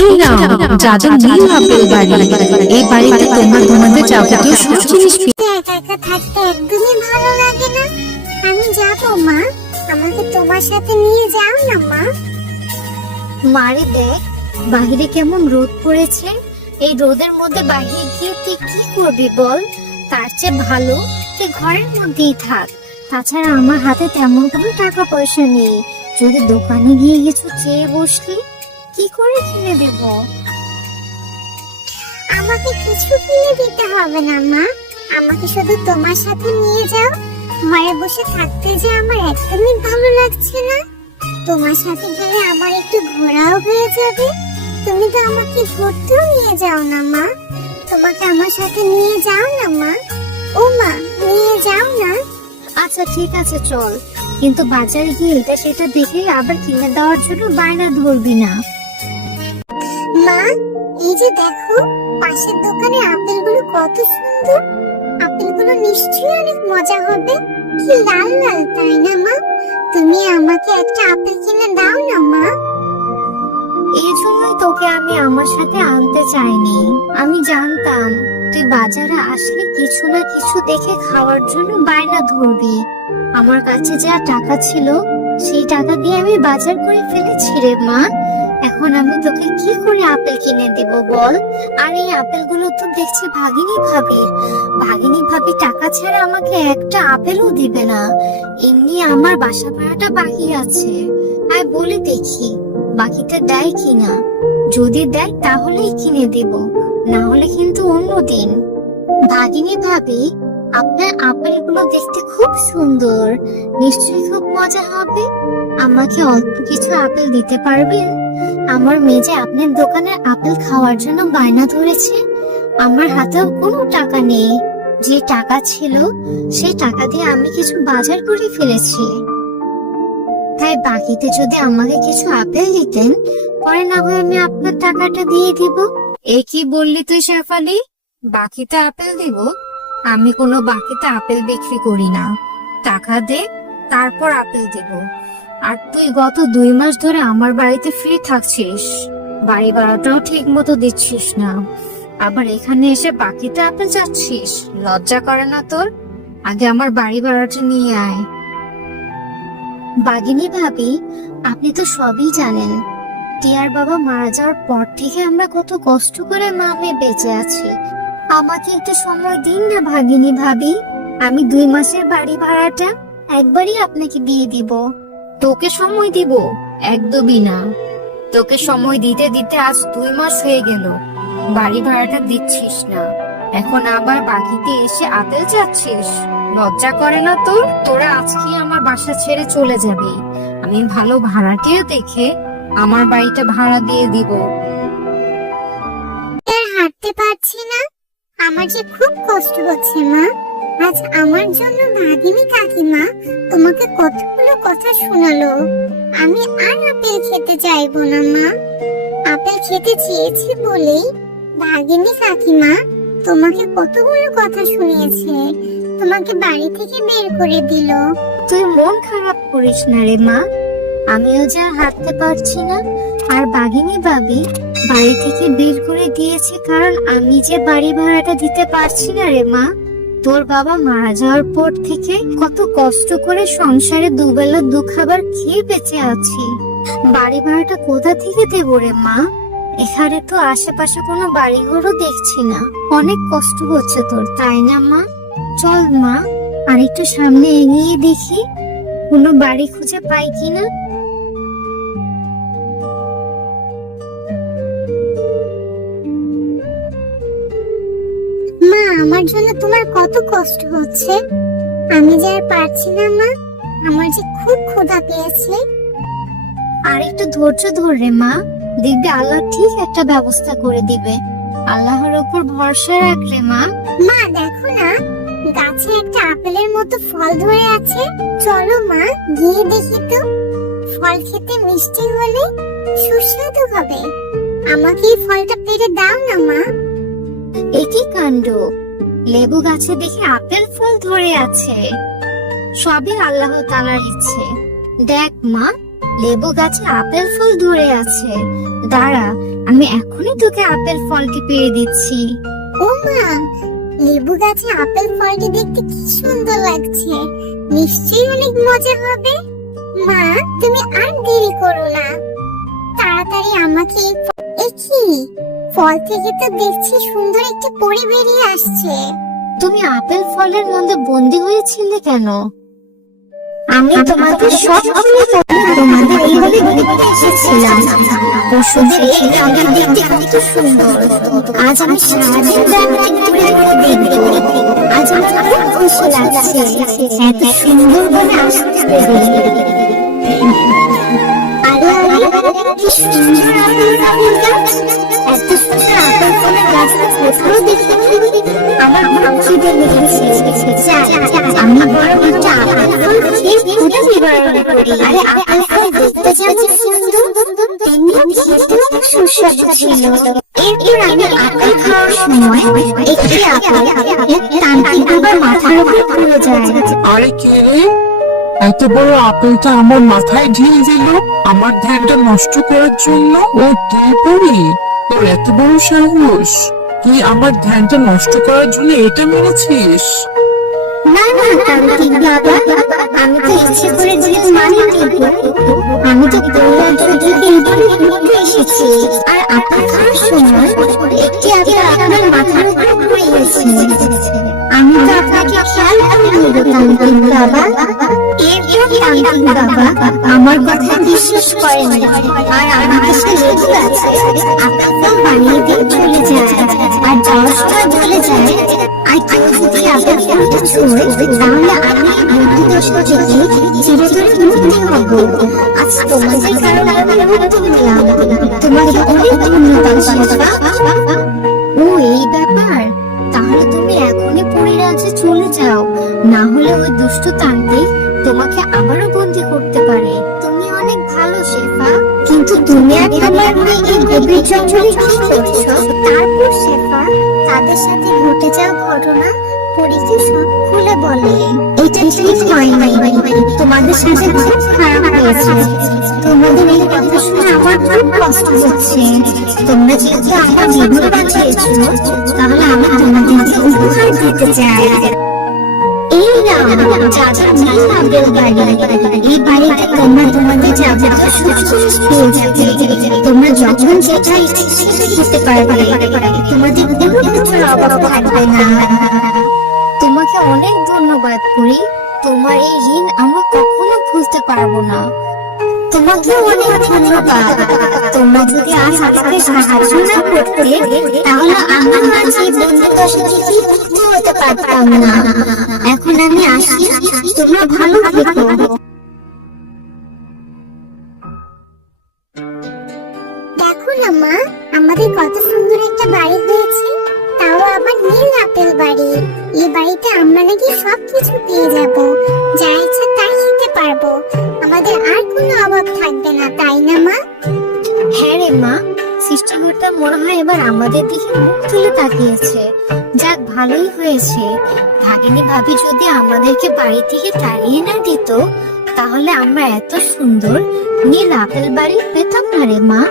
এই নাও যাদের নীল আপেল বাড়ি, এই বাড়িতে তোমরা তোমাদের যাবতীয় সব জিনিস একা একা থাকতে একদমই ভালো লাগে না। আমি যাবো মা, আমাকে তোমার সাথে নিয়ে যাও না মা। মারে দেখ বাহিরে কেমন রোদ পড়েছে, এই রোদের মধ্যে বাইরে গিয়ে তুই কি করবি বল? তার চেয়ে ভালো তুই ঘরের মধ্যেই থাক। তাছাড়া আমার হাতে তেমন কোনো টাকা পয়সা নেই, যদি দোকানে গিয়ে কিছু চেয়ে বসলি কি করে কিনে দেব? আমাকে কিছু কিনে দিতে হবে না মা, আমাকে শুধু তোমার সাথে নিয়ে যাও। ঘরে বসে থাকতে যে আমার একদমই ভালো লাগছে না। তোমার সাথে গেলে আমার একটু ঘোরাও হয়ে যাবে। তুমি তো আমাকে ঘুরতেও নিয়ে যাও না মা, তোমাকে আমার সাথে নিয়ে যাও না মা। ও মা, নিয়ে যাও না। আচ্ছা ঠিক আছে চল, কিন্তু বাজারে গিয়ে এটা সেটা দেখে আবার কিনে দেওয়ার জন্য বায়না ধরবি না। মা, এই যে দেখো পাশের দোকানে আপেলগুলো কত সুন্দর। আপেলগুলো নিশ্চয়ই অনেক মজা হবে। কি লাল লাল, তাই না মা? তুমি আমাকে একটা আপেল কিনে দাও না মা। এই জন্যই তোকে আমি আমার সাথে আনতে চাইনি। আমি জানতাম তুই বাজারে আসলে কিছু না কিছু দেখে খাওয়ার জন্য বায়না ধরবি। আমার কাছে যা টাকা ছিল সেই টাকা দিয়ে আমি বাজার করে ফেলেছি রে মা। এখন আমি তোকে কি করে আপেল কিনে দেব বল? আর এই আপেলগুলো তো দেখছি ভাগিনী ভাবি টাকা ছাড়া আমাকে একটা আপেলও দিবে না। এমনি আমার বাসা ভাড়াটা বাকি আছে, আর বলে দেখি বাকিটা দেয় কিনা। যদি দেয় তাহলেই কিনে দেব, না হলে কিন্তু অন্যদিন। ভাগিনী ভাবি, আপনার আপেলগুলো দেখতে খুব সুন্দর, নিশ্চয়ই খুব মজা হবে। আমাকে অল্প কিছু আপেল দিতে পারবেন? আমার মেয়ে যে আপনার দোকানের আপেল খাওয়ার জন্য বায়না ধরেছে। আমার হাতেও কোনো টাকা নেই, যে টাকা ছিল সেই টাকা দিয়ে আমি কিছু বাজার করে ফেলেছি। তাই বাকিতে যদি আমাকে কিছু আপেল দিতেন, পরে না হয় আমি আপনার টাকাটা দিয়ে দিব। এ কি বললি তুই শেফালি? বাকিতে আপেল দিব? আমি কোনো বাকিতে আপেল বিক্রি করি না। টাকা দে, তারপর আপেল দেব। আর তুই গত 2 মাস ধরে আমার বাড়িতে ফ্রি থাকছিস, বাড়ি ভাড়াটাও ঠিক মতো দিচ্ছিস না, আবার এখানে এসে বাকিতে আপেল চাচ্ছিস। লজ্জা করে না তোর? আগে আমার বাড়ি ভাড়াটা নিয়ে আয়। বাগিনী ভাবি, আপনি তো সবই জানেন। টিয়ার বাবা মারা যাওয়ার পর থেকে আমরা কত কষ্ট করে মা মেয়ে বেঁচে আছি। আমাকে একটু সময় দিন না ভাগিনী ভাবি, আমি 2 মাসের বাড়ি ভাড়াটা একবারই আপনাকে দিয়ে দিব। তোকে সময় দিব? একদমই না। তোকে সময় দিতে দিতে আজ 2 মাস হয়ে গেল, বাড়ি ভাড়াটা দিচ্ছিস না, এখন আবার বাকিতে এসে আপেল চাচ্ছিস। লজ্জা করে না তোর? তোরা আজকে আমার বাসা ছেড়ে চলে যাবি, আমি ভালো ভাড়াটিয়া দেখে আমার বাড়িটা ভাড়া দিয়ে দিব। আর হাঁটতে পারছি না, আমার যে খুব কষ্ট হচ্ছে মা। আজ আমার জন্য ভাগিনী কাকিমা তোমাকে কতগুলো কথা শোনালো। আমি আর আপেল খেতে চাইবো না মা। আপেল খেতে চেয়েছি বলেই ভাগিনী কাকিমা তোমাকে কতগুলো কথা শুনিয়েছে, তোমাকে বাড়ি থেকে বের করে দিল। তুই মন খারাপ করিস না রে মা, আমিও যা হাঁটতে পারছি না। আর বাগিনী ভাবি বাড়ি থেকে বের করে দিয়েছে কারণ আমি যে বাড়ি ভাড়াটা দিতে পারছি না রে মা। তোর বাবা মারা যাওয়ার পর থেকে কত কষ্ট করে সংসারে দুবেলা দুখাবার খেয়ে বেঁচে আছি, বাড়ি ভাড়াটা কোথা থেকে দেবো রে মা? এখানে তো আশেপাশে কোনো বাড়িঘরও দেখছি না। অনেক কষ্ট হচ্ছে তোর, তাই না মা? চল মা, আর একটু সামনে এগিয়ে দেখি কোনো বাড়ি খুঁজে পাই কিনা। মা, আমার জন্য তোমার কত কষ্ট হচ্ছে, আমি যে আর পারছি না মা। আমার যে খুব ক্ষুধা পেয়েছে। আর একটু ধৈর্য ধর রে মা, দেখবি আল্লাহ ঠিক একটা ব্যবস্থা করে দিবে। আল্লাহর উপর ভরসা রাখ রে মা। মা দেখো না, গাছে একটা আপেলের মতো ফল ধরে আছে। চলো মা, গিয়ে দেখি তো। ফল খেতে মিষ্টি হলে সুস্বাদু হবে। আমাকে এই ফলটা পেড়ে দাও না মা। একই কাণ্ড, লেবু গাছে দেখে আপেল ফল ধরে আছে। সবই আল্লাহ তাআলার ইচ্ছে। দেখ মা, লেবু গাছে আপেল ফুল ধরে আছে। দাঁড়া, আমি এখনই তোকে আপেল ফলটি পেয়ে দিচ্ছি। ও মা, লেবু গাছে আপেল ফলটি দেখতে কি সুন্দর লাগছে, নিশ্চয়ই অনেক মজা হবে। মা, তুমি আর দেরি করো না, তাড়াতাড়ি আমাকে এ কি, ফল থেকে তো দেখছি সুন্দর একটা পরি বেরিয়ে আসছে। তুমি আপেল ফলের মধ্যে বন্দি হয়েছিলে কেন? আমি তোমাদের সব তোমাদের এইভাবে দেখতে এসেছিলাম। পশুদের এই রঙের দেখতে কত সুন্দর। আজ আমি সারাদিন ব্যাপারে ঘুরে ঘুরে দেখবো। আজ আমার খুব খুশি লাগছে এত সুন্দর বলে আসতে পেরে। আরে আরে, কি সুন্দর আপেল গাছ! এত সুন্দর আপেল ফলের গাছ কোথাও দেখিনি। আমার খুব খিদে লেগেছে। আমি বরং একটা আপেল ফল খেয়ে পুরো বিবরণ করি। আরে আপেল ফল দেখতে যেমন সুন্দর, তেমনি খেতেও খুব সুস্বাদু ছিল। এরপর আমি আপেল খাওয়ার সময় একটি আপেল তান্ত্রিক বাবার মাথার উপর পড়ে যায়। আরে কে রে, এত বড় আপেলটা আমার মাথায় ঢিল দিল আমার ধ্যানটা নষ্ট করার জন্য। ও তুই পড়ি, তোর এত বড় সাহস, তুই আমার ধ্যানটা নষ্ট করার জন্য এটা মেরেছিস? না না তান্ত্রিক বাবা, আমি তো ইচ্ছে করে যেতে মানিনি। আমি তো পরিবার থেকে এইভাবে ঘুরতে এসেছি, আর আপেল খাওয়ার সময় একটি আপেল আপনার মাথার উপর পড়ে গেছে। আমি তো আপনাকে খেয়াল করিনি গো তান্ত্রিক বাবা। এরপর তান্ত্রিক বাবা আমার কথা বিশ্বাস করেনি, আর আমাকে সে রেগে আছে আপেল ফল বানিয়ে দিয়ে চলে যায়। আর যাওয়ার সময় বলে যায়, আর কেউ যদি আপেল ফলটা ছোঁয় তাহলে আমি বুদ্ধি দোষ থেকে চিরতরে মুক্তি হব। আজ তোমাদের কারণে আমি মুক্তি পেলাম। তোমাকে অনেক ধন্যবাদ শেফা। ও এই ব্যাপার, তাহলে তুমি এখনই পরিরাজ্যে চলে যাও, না হলে ওই দুষ্ট তান্ত্রিক তোমাকে আবারও বন্দি করতে পারে। তুমি অনেক ভালো শেফা, কিন্তু তুমি আর তোমার মেয়ে এই গভীর জঙ্গলে কি করছো? তারপর শেফা তাদের সাথে ঘটে যাওয়া ঘটনা পরীকে সব খুলে বলে। এটা ঠিক হয়নি, তোমাদের সাথে খুব খারাপ হয়েছে। তোমাদের এই কথা শুনে আমার খুব কষ্ট হচ্ছে। তোমরা যেহেতু আমার জীবন বাঁচিয়েছো, তাহলে আমি তোমাদেরকে উপহার দিতে চাই। এই নাও যাদের নীল আপেল বাড়ি। এই বাড়িতে তোমরা তোমাদের যাবতীয় সুখ পেয়ে যাবে। তোমরা যখন যেটা ইচ্ছে সেটা খেতে পারবে, তোমাদের কোনো কিছুর অভাব থাকবে না। তোমাকে অনেক ধন্যবাদ পুরি, তোমার এই ঋণ আমরা কখনো ভুলতে পারবো না। তোমাকে অনেক ধন্যবাদ। তোমরা যদি আজ আমাকে সাহায্য না করতে, তাহলে আমরা আজ এই বন্ধুত্বের সাথে মুক্ত হতে পারতাম না। এখন আমি আসি, তোমরা ভালো থেকো। দেখো না মা, আমাদের কত সুন্দর একটা বাড়ি হয়েছে, তাও আবার নীল আপেল বাড়ি। এই বাড়িতে আমরা নাকি সবকিছু পেয়ে যাব, যা ইচ্ছা তাই খেতে পারবো, আমাদের আর কোনো অভাব থাকবে না, তাই না মা? হ্যাঁ রে মা, সৃষ্টিকর্তা মনে হয় এবার আমাদের দিকে মুখ তুলে তাকিয়েছে। যাক, ভালোই হয়েছে। ভাগিনী ভাবি যদি আমাদেরকে বাড়ি থেকে তাড়িয়ে না দিত, তাহলে আমরা এত সুন্দর নীল আপেল বাড়ি পেতাম না রে মা।